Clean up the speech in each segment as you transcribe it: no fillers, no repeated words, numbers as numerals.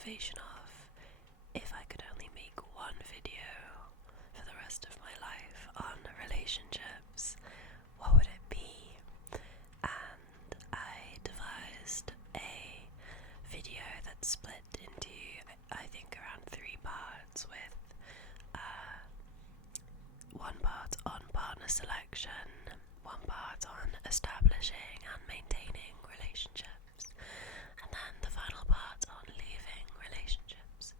motivation of, if I could only make one video for the rest of my life on relationships, what would it be? And I devised a video that's split into, I think, around 3 parts, with one part on partner selection, one part on establishing and maintaining relationships, and then the final part on leaving relationships.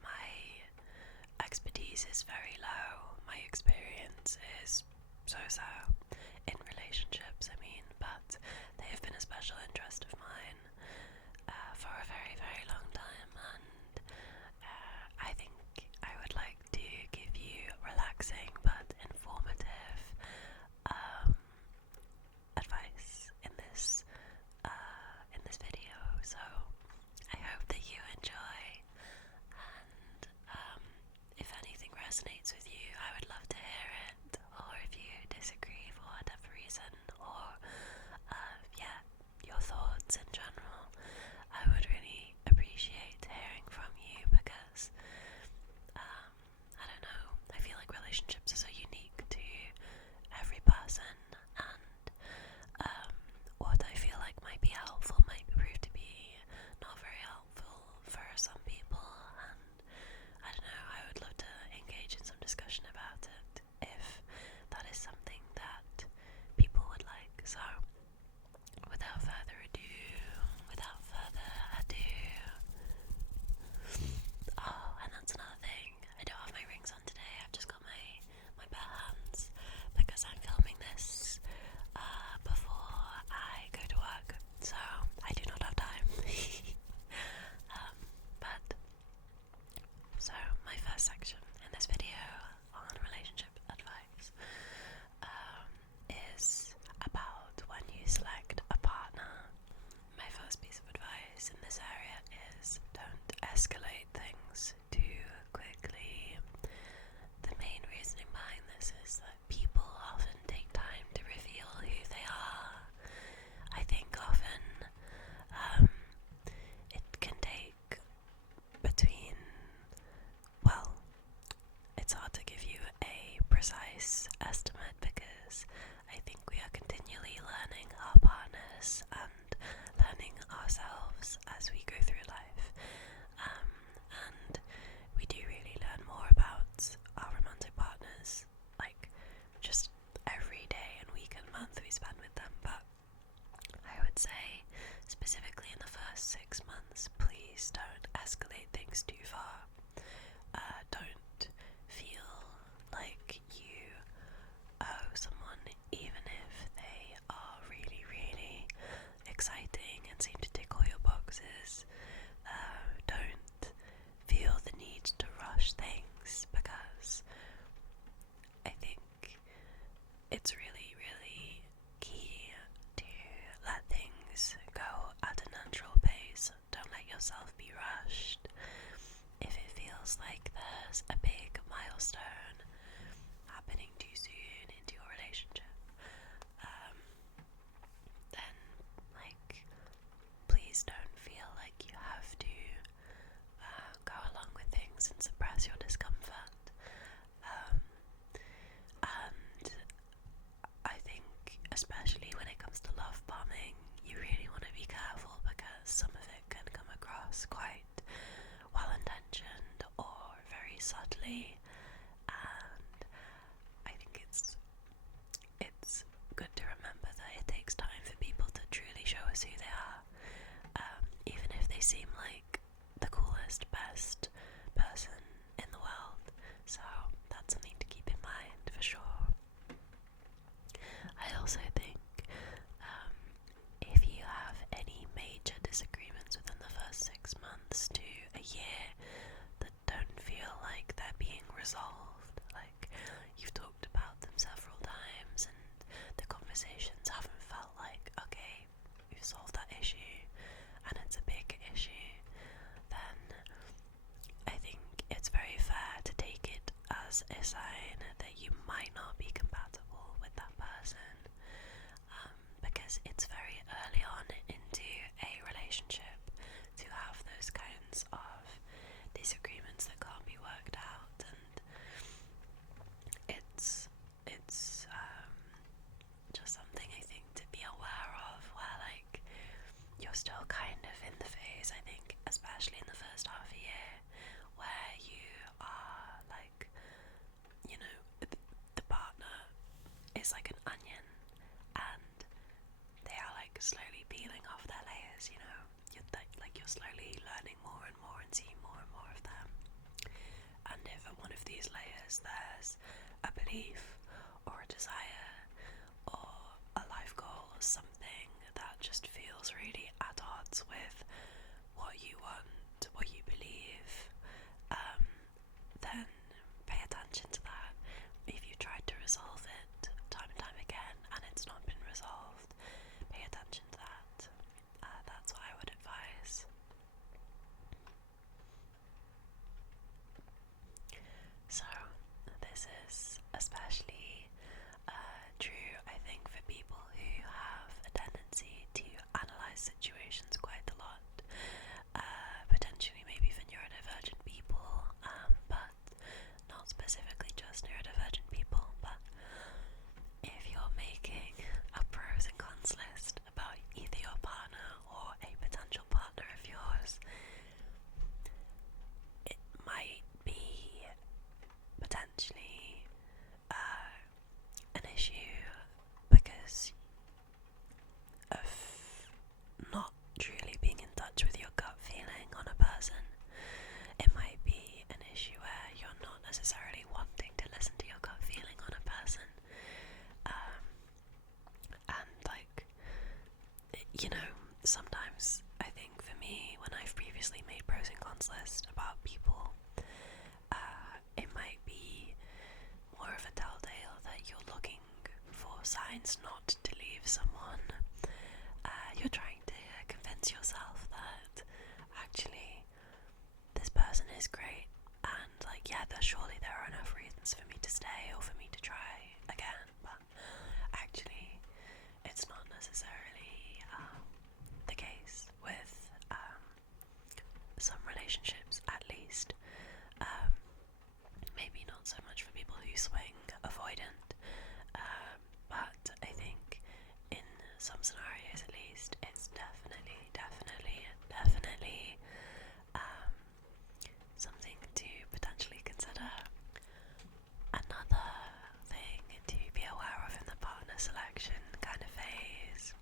My expertise is very low. My experience is so-so in relationships, but they have been a special interest of mine for a very, very long time, and I think I would like to give you relaxing but informative advice in this video. So I hope that you enjoy, and if anything resonates with you, I would love to hear it. Or if you disagree for whatever reason, or your thoughts in general, I would really appreciate hearing from you, because I don't know, I feel like relationships are so unique to every person, and what I feel like might be helpful might prove to be not very helpful for some people, and I don't know, I would love to engage in some discussion about it if that is something that people would like. So without further ado, oh, and that's another thing, I don't have my rings on today. I've just got my bare hands, because I'm filming this before I go to work, so I do not have time. So my first section in this video on relationship advice is about when you select a partner. My first piece of advice in this area is don't escalate things too quickly. The main reasoning behind this is that people often take time to reveal who they are. I think often it can take between, well, it's hard to give you a precise estimate, because I think we are continually learning our partners and learning ourselves as we go through life, and we do really learn more about our romantic partners, like, just every day and week and month we spend with them. But I would say, specifically in the first 6 months, please don't escalate things too far. Don't feel like you owe someone, even if they are really, really exciting and seem to tick all your boxes. Don't feel the need to rush things, because I think it's really, really key to let things go at a natural pace. Don't let yourself be rushed. If it feels like there's a big milestone happening too soon into your relationship, then, please don't feel like you have to go along with things and suppress your discomfort. And I think, especially when it comes to love bombing, you really want to be careful, because some of it can come across quite well-intentioned or very subtly, and I think it's good to remember that it takes time for people to truly show us who they are, even if they seem like the coolest, best person in the world. So that's something to keep in mind for sure. I also think if you have any major disagreements within the first 6 months to a year that don't feel like they're being resolved, like you've talked about them several times and the conversations haven't felt like, okay, we've solved that issue and it's a big issue, then I think it's very fair to take it as a sign that you might not be compatible with that person, because it's very early on into a relationship slowly learning more and more and seeing more and more of them. And if at one of these layers there's a belief or a desire or a life goal or something that just feels really at odds with what you want, what you believe, then pay attention to that. If you tried to resolve it time and time again and it's not been resolved, pay attention to that. That's what I would advise. So this is especially true, I think, for people who have a tendency to analyze situations quite a lot. Potentially maybe for neurodivergent people, but not specifically just neurodivergent people. But if you're making a pros and cons list about either your partner or a potential partner of yours, it might be potentially an issue because of not truly being in touch with your gut feeling on a person. It might be an issue where you're not necessarily wanting to listen to your gut feeling on a person. And like, you know, sometimes I think for me, when I've previously made pros and cons list about people, it might be more of a telltale that you're looking for signs not to leave someone. You're trying to convince yourself that actually this person is great, and like, yeah, surely there are enough reasons for me to stay or for me to try again, but actually it's not necessarily the case with some relationships, at least. Maybe not so much for people who swing avoidant, but I think in some scenarios at least, it's definitely something to potentially consider. Another thing to be aware of in the partner selection kind of phase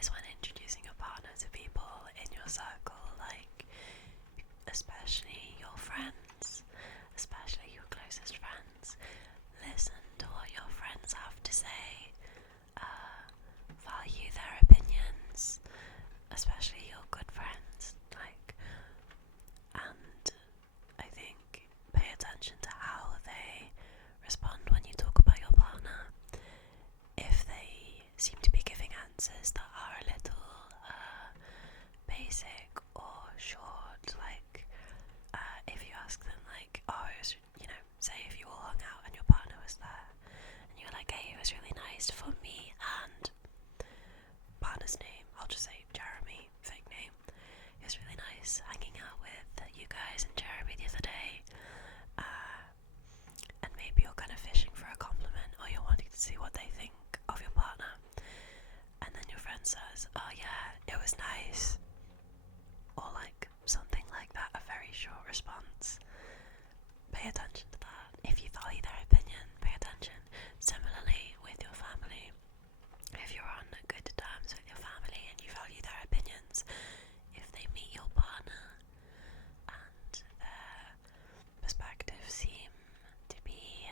is when introducing your partner to people in your circle, like especially your friends, especially your closest friends. Listen to what your friends have to say, value their opinions, especially your good friends, and I think pay attention to how they respond when you talk about your partner. If they seem to be giving answers that are a little basic or short, like if you ask them like, oh, it was, say if you all hung out and your partner was there and you're like, hey, it was really nice for me and partner's name, I'll just say Jeremy, fake name. It was really nice hanging out with you guys and Jeremy the other day, and maybe you're kind of fishing for a compliment or you're wanting to see what they think of your partner, and then your friend says, oh yeah, it was nice, or like something like that, a very short response. Pay attention to that. If you value their opinion, pay attention. Similarly with your family, if you're on good terms with your family and you value their opinions, if they meet your partner and their perspectives seem to be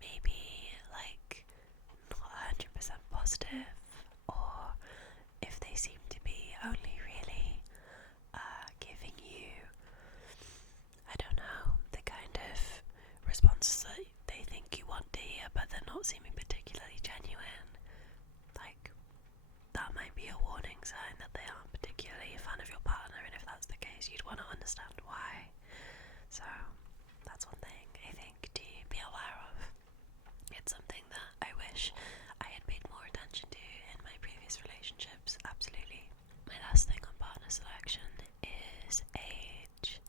maybe like not 100% positive, or if they seem to be only really giving you, I don't know, the kind of responses that they think you want to hear, but they're not seeming particularly genuine, like, that might be a warning sign that they aren't particularly a fan of your partner, and if that's the case, you'd want to understand why. So that's one thing I think to be aware of. It's something that I wish I had paid more attention to in my previous relationships, absolutely. My last thing on partner selection is age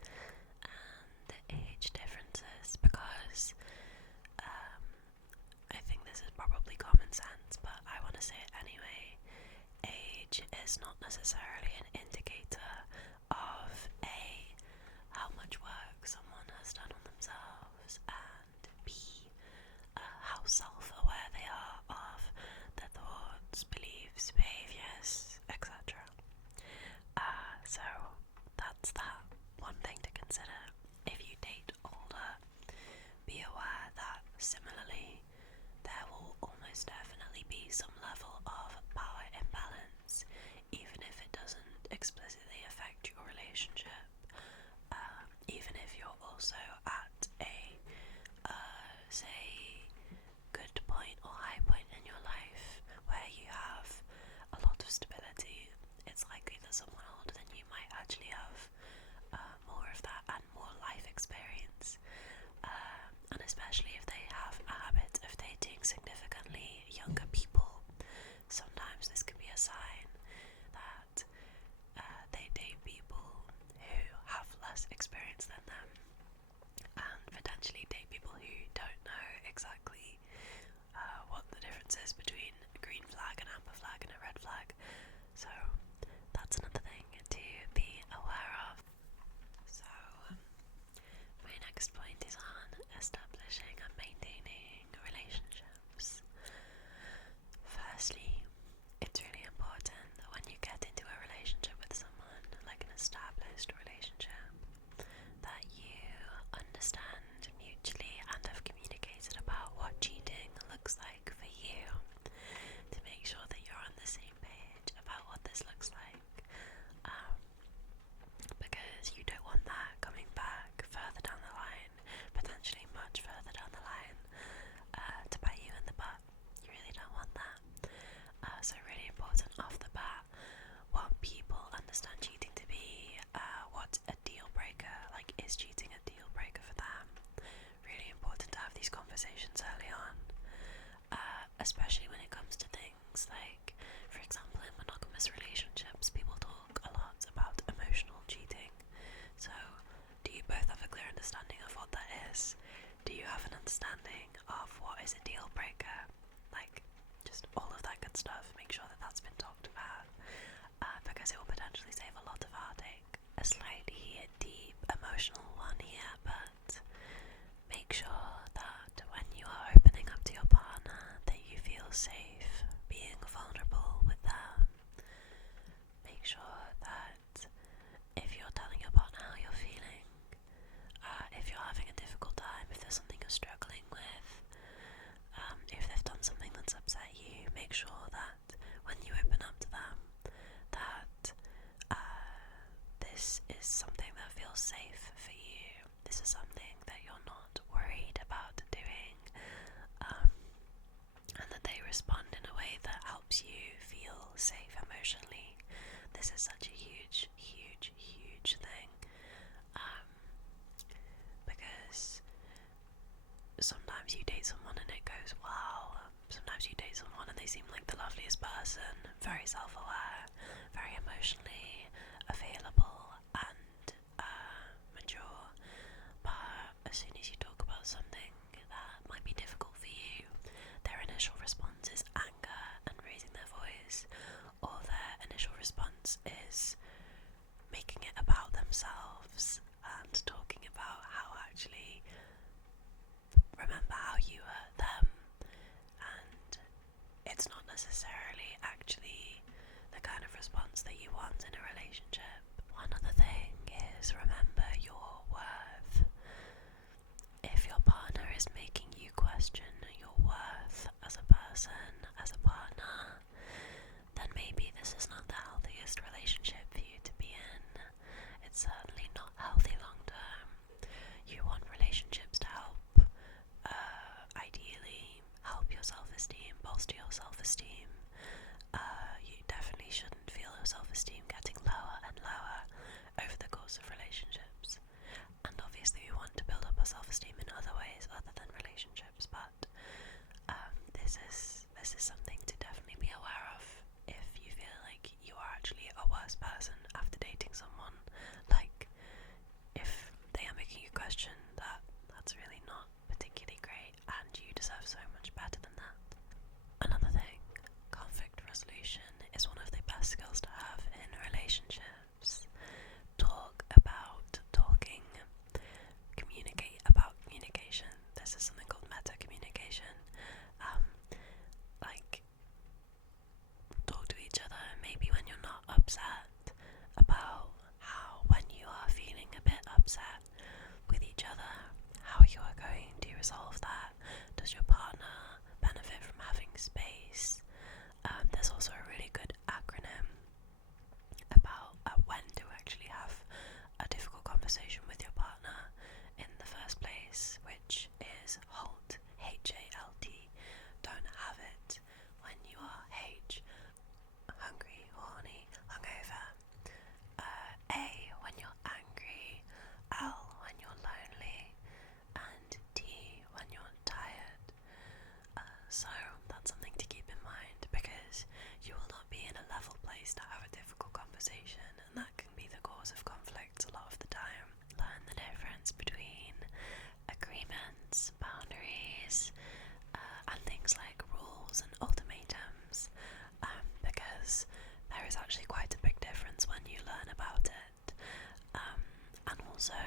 and age differences, because I think this is probably common sense, but I want to say it anyway. Age is not necessarily an indicator of A, how much work someone has done on themselves, and B, how self-aware they are of their thoughts, beliefs, behaviours, etc. conversations early on, especially when it comes to things like, for example, in monogamous relationships, people talk a lot about emotional cheating. So, do you both have a clear understanding of what that is? Do you have an understanding of what is a deal breaker? Like, just all of that good stuff. Make sure that that's been talked about, because it will potentially save a lot of heartache. A slightly deep emotional one here, but make sure that when you are opening up to your partner that you feel safe being vulnerable with them. Make sure that if you're telling your partner how you're feeling, if you're having a difficult time, if there's something you're struggling with, if they've done something that's upset you, make sure that when you open up to them that this is something that feels safe for you. This is something that you're not worried about doing, and that they respond in a way that helps you feel safe emotionally. This is such a huge, huge, huge thing, because sometimes you date someone and it goes wow. Sometimes you date someone and they seem like the loveliest person, very self-aware, very emotionally available and mature, but as soon as you talk about something that might be difficult for you, their initial response is anger and raising their voice, or their initial response is making it about themselves and talking about how actually remember how you hurt them, and it's not necessarily actually the kind of response that you want in a relationship. One other thing is remember your worth. If your partner is making you question your worth as a person, as a partner, then maybe this is not the healthiest relationship for you to be in. It's certainly not healthy long term. You want relationships to help, ideally, help your self-esteem, bolster your self-esteem. You definitely shouldn't feel your self-esteem getting lower and lower over the course of relationships. And obviously we want to build up our self-esteem in other ways other than relationships, but this is something to definitely be aware of if you feel like you are actually a worse person after dating someone. Like, if they are making you question that, that's really not particularly great, and you deserve so much better than that. Another thing, conflict resolution is one of the best skills to have in relationships. Talk about talking. Communicate about communication. This is something called meta communication. Like, talk to each other maybe when you're not upset about how, when you are feeling a bit upset with each other, how you are going to resolve that. Does your partner benefit from having space? There's also a really good acronym about when to actually have a difficult conversation with your partner in the first place, which is HALT, HALT. Don't have it when you are H, hungry, horny, hungover, A, when you're angry, L, when you're lonely, and T, when you're tired. So that's something to keep in mind, because you will not be in a level place to have a difficult conversation, and that can be the cause of conflicts a lot of the time. Learn the difference between agreements, boundaries, and things like rules and ultimatums, because there is actually quite a big difference when you learn about it. And also,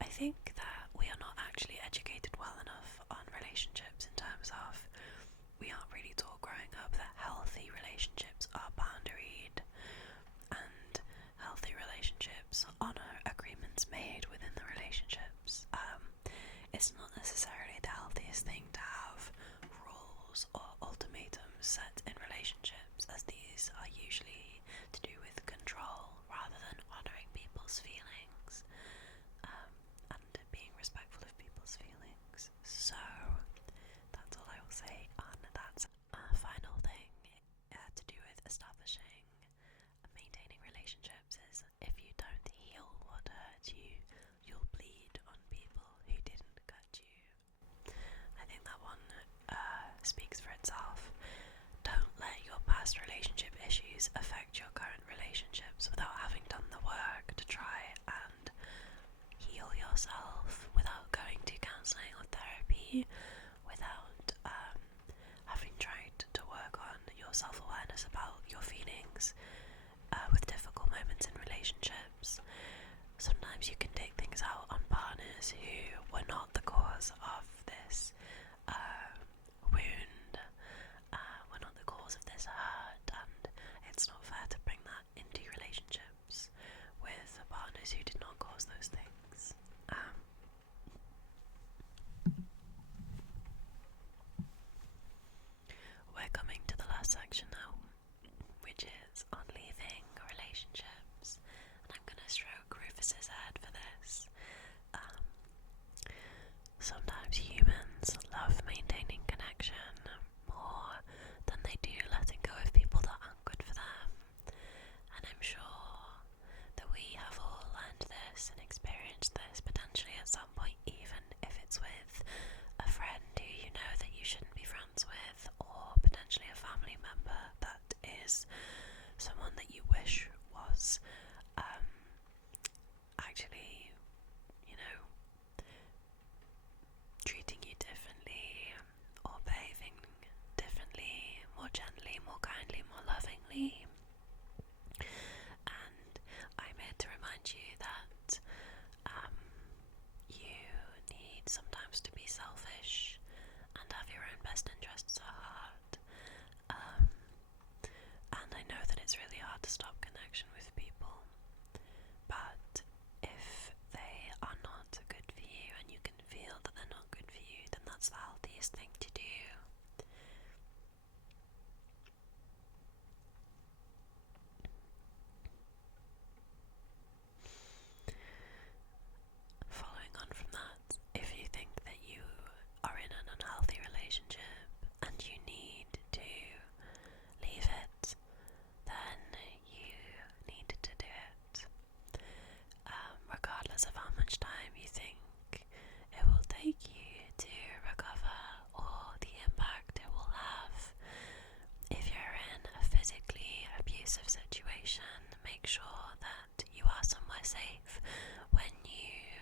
I think that we are not actually educated well enough on relationships, in terms of we aren't really taught growing up that healthy relationships are boundaried, and healthy relationships honor agreements made within the relationships. It's not necessarily the healthiest thing to have rules or ultimatums set in relationships, as these are usually to do with control rather than honoring people's feelings, and being respectful of people's feelings. So that's all I will say on that. Final thing to do with establishing and maintaining relationships is, if you don't heal what hurt you, you'll bleed on people who didn't cut you. honest about your feelings with difficult moments in relationships. Sometimes you can take things out on partners who were not the cause of this wound, were not the cause of this hurt, and it's not fair to bring that into relationships with partners who did not cause those things. We're coming to the last section now, which is on leaving relationships, and I'm going to stroke Rufus's head for this. Sometimes humans love maintaining connection more than they do letting go of people that aren't good for them, and I'm sure that we have all learned this and experienced this potentially at some point, even if it's with a friend who you know that you shouldn't be friends with, or potentially a family member that is someone that you wish was actually, you know, treating you differently or behaving differently, more gently, more kindly, more lovingly. And I'm here to remind you that you need sometimes to be selfish and have your own best interests at heart. And I know that it's really hard to stop connection with people, but if they are not good for you and you can feel that they're not good for you, then that's the healthiest thing to do. Following on from that, if you think that you are in an unhealthy relationship and you need to leave it, then you need to do it. Regardless of how much time you think it will take you to recover or the impact it will have. If you're in a physically abusive situation, make sure that you are somewhere safe when you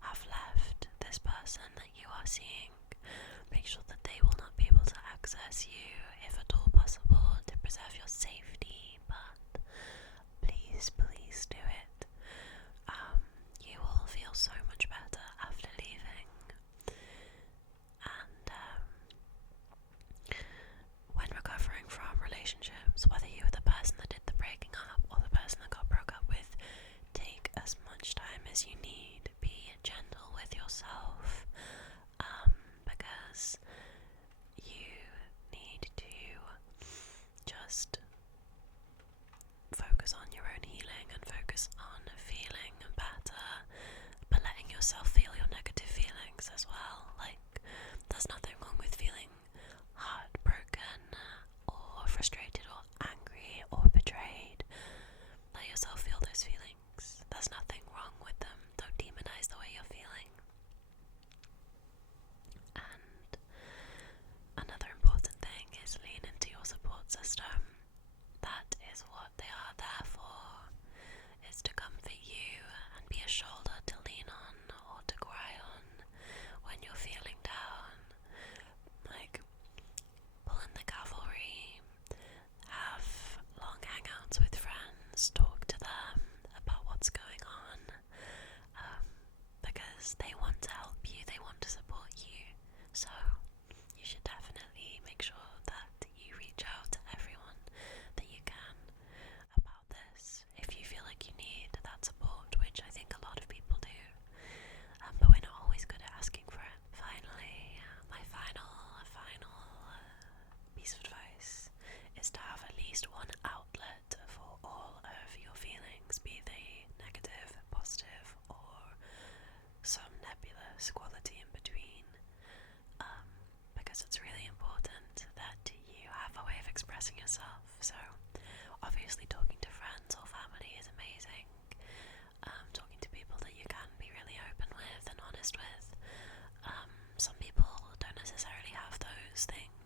have left this person that you are seeing. Make sure that they will not be able to access you, if at all possible, to preserve your safety, but please, please do it. You will feel so much better after leaving. And when recovering from relationships, whether you were the person that did the breaking up or the person that got broke up with, take as much time as you need. Be gentle with yourself, because you need to just focus on your own healing and focus on feeling better, but letting yourself feel your negative feelings as well. Like, there's nothing wrong with feeling heartbroken or frustrated or angry or betrayed. Let yourself feel those feelings. There's nothing wrong with them. Don't demonize the way you're feeling. And another important thing is lean into your support system. That is what they are there for, is to comfort you and be a shoulder to lean on or to cry on when you're feeling down. Like, pull in the cavalry, have long hangouts with friends, talk to them about what's going on, because they want to help you, they want to support you. So you should definitely make sure that you reach out to everyone that you can about this if you feel like you need that support, which I think a lot of people do, but we're not always good at asking for it. Finally, my final piece of advice is to have at least one outlet for all of your feelings, be they negative, positive, or some nebulous quality in between, because it's really important that you have a way of expressing yourself. So obviously talking to friends or family is amazing. Talking to people that you can be really open with and honest with. Some people don't necessarily have those things,